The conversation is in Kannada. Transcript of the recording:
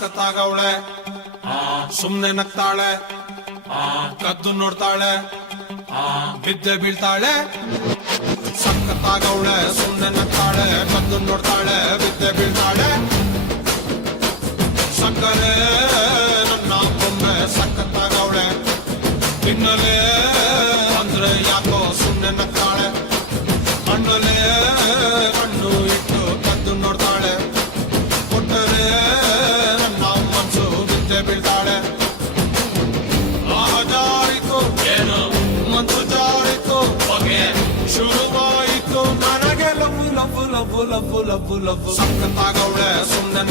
ಸಖತ್ತಾಗವಳೆ ಸುಮ್ನೆ ನಗ್ತಾಳೆ ಕದ್ದು ನೋಡ್ತಾಳೆ ಬಿದ್ದೆ ಬೀಳ್ತಾಳೆ ಸಖತ್ತಾಗವಳೆ ಸುಮ್ನೆ ನಗ್ತಾಳೆ ಕದ್ದು ನೋಡ್ತಾಳೆ ಬಿದ್ದೆ ಬೀಳ್ತಾಳೆ ಸಕ್ಕರೆ ನನ್ನ ಬೊಮ್ಮೆ ಸಖತ್ತಾಗವಳೆ ತಿನ್ನಲೇ ಅಂದ್ರೆ ಯಾಕೋ ಸುಮ್ನೆ ನಗ್ತಾಳೆ ಹಣ್ಣಲೆ ಹಣ್ಣು ಇಟ್ಟು ಕದ್ದು ನೋಡ್ತಾಳೆ ಕೊಟ್ಟರೆ ನನ್ನ ಮನ್ಸು ಬಿದ್ದೆ ಬೀಳ್ತಾಳೆ ಜಾರಿತು ಏನು ಮನ್ಸು ಜಾರಿತು ಹೊಗೆ ಶುರುವಾಯಿತು ನನಗೆ ಲಬ್ಬು ಲಬ್ಬು ಲಬ್ಬು ಲಬ್ಬು ಲಬ್ಬು ಲಬ್ಬು ಸಖತ್ತಾಗವಳೆ ಸುಮ್ನೆ